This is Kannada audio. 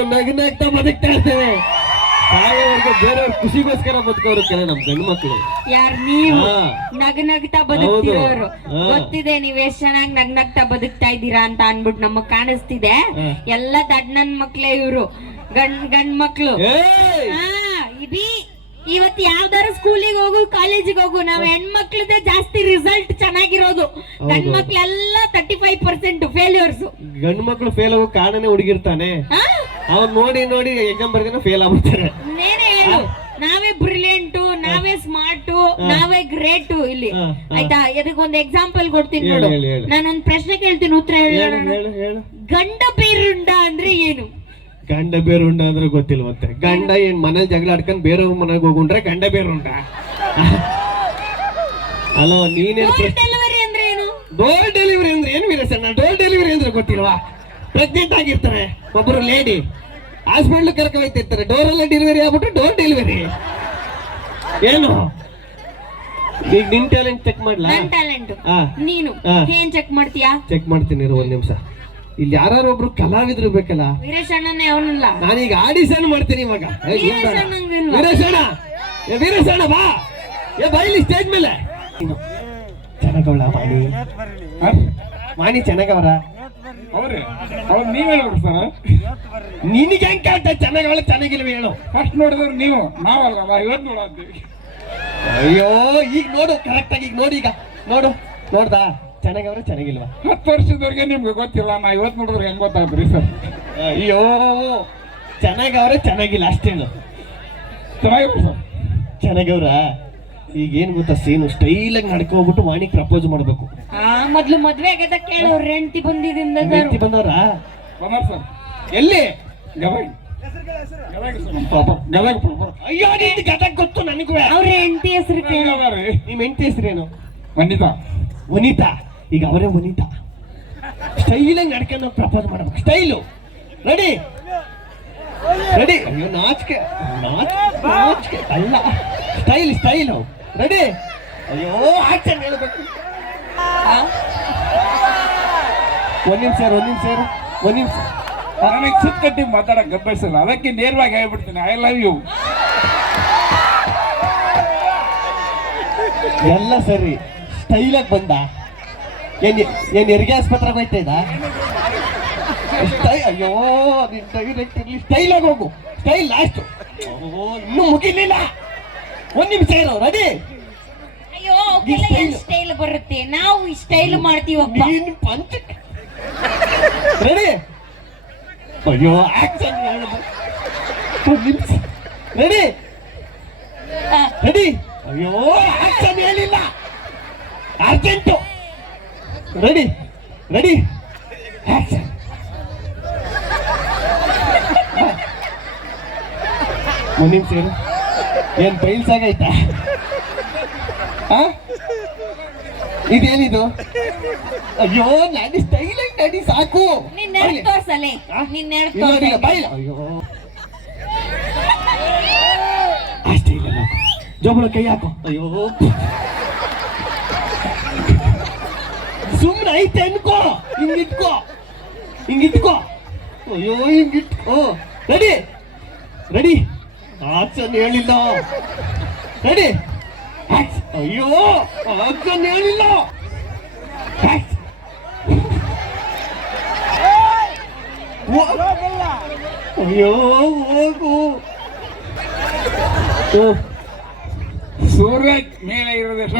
ನಗ್ನಾಗ್ತಾ ಬದುಕ್ತಾ ಇರ್ತೇವೆ. ಸಾಯೋವರೆಗೂ ಬೇರೆಯವ್ರ ಖುಷಿಗೋಸ್ಕರ ಬದುಕೋರು ಕೆಲ ನಮ್ ಗಂಡು ಮಕ್ಕಳು. ಯಾರ್ ನೀವು ನಗ್ನಗ್ತಾ ಬದುಕ್ತಿರೋರು. ಗೊತ್ತಿದೆ ನೀವ್ ಎಷ್ಟ್ ಚೆನ್ನಾಗಿ ನಗ್ನಗ್ತಾ ಬದುಕ್ತಾ ಇದ್ದೀರಾ ಅಂತ ಅನ್ಬಿಟ್ಟು ನಮಗ್ ಕಾಣಿಸ್ತಿದೆ. ಎಲ್ಲ ದಡ್ಡನ್ ಮಕ್ಳೇ ಇವ್ರು ಗಂಡ್ ಮಕ್ಳು. ಇಡೀ ಇವತ್ತು ಯಾವ್ದಾರು ಸ್ಕೂಲಿಗೆ ಹೋಗು ಕಾಲೇಜಿಗೆ ಹೋಗು ನಾವ್ ಹೆಣ್ಮಕ್ಳದೇ ಜಾಸ್ತಿ ರಿಸಲ್ಟ್ ಚೆನ್ನಾಗಿರೋದು. ಗಂಡ್ ಮಕ್ಳೆಲ್ಲ 35% ಫೇಲ್ಯೂರ್ಸ್. ಗಂಡು ಮಕ್ಳು ಫೇಲ್ ಆಗೋ ಕಾರಣನೇ ಹುಡುಗಿರ್ತಾನೆ. ಅವ್ರು ನೋಡಿ ನೋಡಿ ಎಕ್ಸಾಮ್ ಬರ್ದೇನೋ ಫೇಲ್ ಆಗ್ಬಿಡ್ತಾರೆ. ನೇನೇ ಹೇಳು, ನಾವೇ ಬ್ರಿಲಿಯಂಟು, ನಾವೇ ಸ್ಮಾರ್ಟು, ನಾವೇ ಗ್ರೇಟು ಇಲ್ಲಿ. ಆಯ್ತಾ? ಇದಕ್ಕೊಂದು ಎಕ್ಸಾಂಪಲ್ ಕೊಡ್ತೀನಿ ನೋಡು. ನಾನೊಂದ್ ಪ್ರಶ್ನೆ ಕೇಳ್ತೀನಿ, ಉತ್ತರ ಹೇಳ. ಗಂಡ ಬೇರುಂಡ ಅಂದ್ರೆ ಏನು? ಗಂಡ ಬೇರುಂಡ ಅಂದ್ರೆ ಗೊತ್ತಿಲ್ಲ. ಮತ್ತೆ ಗಂಡ ಏನ್ ಮನೇಲಿ ಜಗಳ ಆಡ್ಕೊಂಡ್ ಬೇರೆಯವ್ರ ಮನೆಗೆ ಹೋಗುಂಡ್ರೆ ಗಂಡ ಬೇರುಂಡ? ಅಲೋ ನೀನೇನು? ಡೆಲಿವರಿ ಅಂದ್ರೆ ಏನು? ಡೋರ್ ಡೆಲಿವರಿ ಅಂದ್ರೆ ಏನು ವೀರಸಣ್ಣ? ಡೋರ್ ಡೆಲಿವರಿ ಅಂದ್ರೆ ಗೊತ್ತಿಲ್ವಾ? ಪ್ರೆಗ್ನೆಂಟ್ ಆಗಿರ್ತಾರೆ ಒಬ್ಬರು ಲೇಡಿ, ಹಾಸ್ಪಿಟ್ಲ್ ಕರ್ಕೊಂಡು ಹೋಗ್ತಿರ್ತಾರೆ, ಡೋರ್ ಎಲ್ಲ ಡೆಲಿವರಿ ಆಗ್ಬಿಟ್ಟು ಡೋರ್ ಡೆಲಿವರಿ ಏನು? ಈಗ ನಿನ್ ಟ್ಯಾಲೆಂಟ್ ಚೆಕ್ ಮಾಡ್ಲಾ? ನನ್ ಟ್ಯಾಲೆಂಟ್ ನೀನು ಏನ್ ಚೆಕ್ ಮಾಡ್ತೀಯಾ? ಚೆಕ್ ಮಾಡ್ತೀನಿ, ಒಂದ್ ನಿಮಿಷ. ಇಲ್ಲಿ ಯಾರು ಒಬ್ರು ಕಲಾವಿದ್ರು ಬೇಕಲ್ಲ. ವೀರಸಣ್ಣನೇ ಅವನಲ್ಲ. ನಾನೀಗ ಆಡಿಷನ್ ಮಾಡ್ತೀನಿ ಇವಾಗ. ವೀರಸಣ್ಣ ಬಾ, ಬಾ ಇಲ್ಲಿ ಸ್ಟೇಜ್ ಮೇಲೆ. ಚೆನ್ನಾಗವಳ ಮಾಣಿ? ಮಾಣಿ ಚೆನ್ನಾಗವ್ರ? ನೀವ್ ಹೇಳ್ಬಿಡ್ರಿ ಸರ್. ನಿನಗೆ ಹೆಂಗ್ ಕೇಳ್ತಾ ಚೆನ್ನಾಗವಳ ಚೆನ್ನಾಗಿಲ್ವ ಹೇಳು? ಫಸ್ಟ್ ನೋಡಿದ್ರೆ ನೀವು, ನಾವಲ್ಲ ಇವತ್ತು ನೋಡತ್ತೀವಿ. ಅಯ್ಯೋ ಈಗ ನೋಡು ಕರೆಕ್ಟ್ ಆಗಿ, ಈಗ ನೋಡಿ, ಈಗ ನೋಡು, ನೋಡ್ದಾ ಚೆನ್ನಾಗವ್ರ ಚೆನ್ನಾಗಿಲ್ವಾ? 10 ವರ್ಷದವರೆಗೆ ನಿಮ್ಗೆ ಗೊತ್ತಿಲ್ಲ, ನಾ ಇವತ್ತು ನೋಡಿದ್ರೆ ಹೆಂಗ್ ಗೊತ್ತಾಗ್ರಿ ಸರ್? ಅಯ್ಯೋ ಚೆನ್ನಾಗವ್ರೆ ಚೆನ್ನಾಗಿಲ್ಲ ಅಷ್ಟೇನು? ಚೆನ್ನಾಗಿವ್ರಿ ಸರ್. ಚೆನ್ನಾಗವ್ರ? ಈಗ ಏನ್ ಗೊತ್ತಾ ಸೀನು, ಸ್ಟೈಲ್ ಆಗಿ ನಡ್ಕೊಂಡ್ಬಿಟ್ಟು ವಾಣಿಗ್ ಪ್ರಪೋಸ್ ಮಾಡ್ಬೇಕು. ಮೊದ್ಲು ಮದ್ವೆ ಆಗದ ಕೇಳೋರ್ ಹೆಂಡತಿ ಬಂದಿದಿಂದ. ಹೆಂಡತಿ ಬಂದವ್ರ? ಸರ್ ಎಲ್ಲಿ? ಗದಗ. ಅಯ್ಯೋ ನಿಂದು ಗದಗ ಗೊತ್ತು ನನಗೂ. ಅವ್ರ ಹೆಂಡತಿ ಹೆಸರು ಕೇಳ. ನಿಮ್ ಹೆಂಡತಿ ಹೆಸರೇನು? ವನಿತಾ. ವನಿತಾ? ಈಗ ಅವರೇ ವನಿತಾ ಸ್ಟೈಲ್ ಆಗಿ ನಡ್ಕೊಂಡು ಪ್ರಪೋಸ್ ಮಾಡ್ಬೇಕು. Style ready ready. ಅಯ್ಯೋ ನಾಚಿಕೆ ನಾಚಿಕೆ ಅಲ್ಲ, ಸ್ಟೈಲ್ ಸ್ಟೈಲು ರೆಡಿ. ಅಯ್ಯೋ ಆಕ್ಷನ್ ಹೇಳ್ಬೇಕು. ಒಂದ್ ನಿಮಿಷ ನನಗೆ ಸುತ್ತ ಕಟ್ಟಿ ಮಾತಾಡಕ್ ಗಬ್ಬೈಸಲ್ಲ, ಅದಕ್ಕೆ ನೇರವಾಗಿ ಹೇಳ್ಬಿಡ್ತೀನಿ, ಐ ಲವ್ ಯು. ಎಲ್ಲ ಸರಿ, ಸ್ಟೈಲಾಗಿ ಬಂದ. ಏನ್ ಹೆರಿಗೆ ಆಸ್ಪತ್ರೆಗೆ ಹೋಯ್ತಾ ಇದ್ದ? ಅಯ್ಯೋ ನಿನ್ ಡೈರೆಕ್ಟ್ ಇರ್ಲಿ, ಸ್ಟೈಲಾಗಿ ಹೋಗು. Style last. ಇನ್ನೂ ಮುಗಿಲಿಲ್ಲ, ಒಂದ್ ನಿಮಿಷ ಇರೋ. ರೆಡಿ? ಅಯ್ಯೋ ಸ್ಟೈಲ್ ಬರುತ್ತೆ, ನಾವು ಈ ಸ್ಟೈಲ್ ಮಾಡ್ತೀವಪ್ಪ. ರೆಡಿ? ಅಯ್ಯೋ ಆಕ್ಷನ್ ಒಂದ್ ನಿಮಿಷ. Ready ready. ಅಯ್ಯೋ ಆಕ್ಷನ್ ಹೇಳಿಲ್ಲ, ಅರ್ಜೆಂಟು. Ready ready action. ಒಂದ್ ನಿಮಿಷ ಇರು. ಏನ್ ಪೈಲ್ಸ್ ಆಗೈತಾ? ಇದೇನಿದು? ಅಯ್ಯೋ ನಾನು ಸ್ಟೈಲ್ ಆಗಿ ನಡಿ ಸಾಕು. ಅಯ್ಯೋ ಅಷ್ಟೇ ಇಲ್ಲ, ಜೋಬಳ ಕೈ ಹಾಕು. ಅಯ್ಯೋ ಸುಮ್ನೆ ಐತೆ ಅನ್ಕೋ, ಹಿಂಗಿಟ್ಕೋ. ಅಯ್ಯೋ ಹಿಂಗಿಟ್ಕೋ. ರೆಡಿ ರೆಡಿ ಆಕ್ಷನ್ ಹೇಳಿಲ್ಲ. ರೆಡಿ. ಅಯ್ಯೋ ಆಕ್ಷನ್ ಹೇಳಿಲ್ಲ. ಅಯ್ಯೋ ಹೋಗು. ಸೂರ್ಯ ಮೇಲೆ ಇರೋದಷ್ಟು